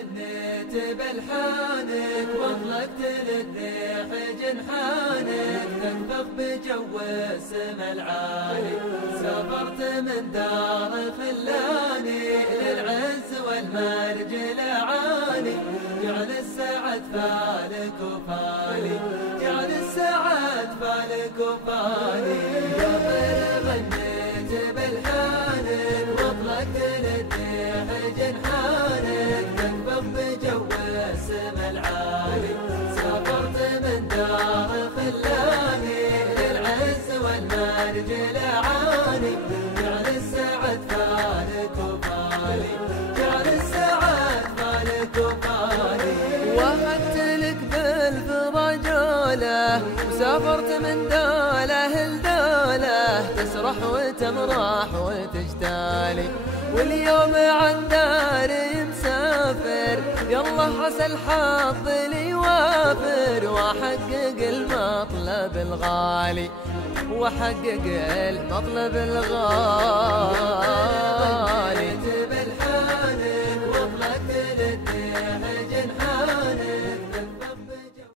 غنيت بلحانك واطلقت للريح جنحانك تنفخ بجو السما العالي. سافرت من دار خلاني للعز والمرج الأعالي. جعل السعد فالك وفالي، جعل السعد فالك وفالي. يا طير غنيت بلحانك واطلقت للريح جنحانك تنفخ بجو السما العالي. سافرت من دار خلاني للعز والمرج الأعالي. جعل السعد فالك وفالي، جعل السعد فالك وفالي. وهبت لك بالفضا جوله وسافرت من دوله لدوله تسرح وتمرح وتجتالي. واليوم عن داري مسافر يلا عسى الحظ لي وافر واحقق المطلب الغالي، واحقق المطلب الغالي.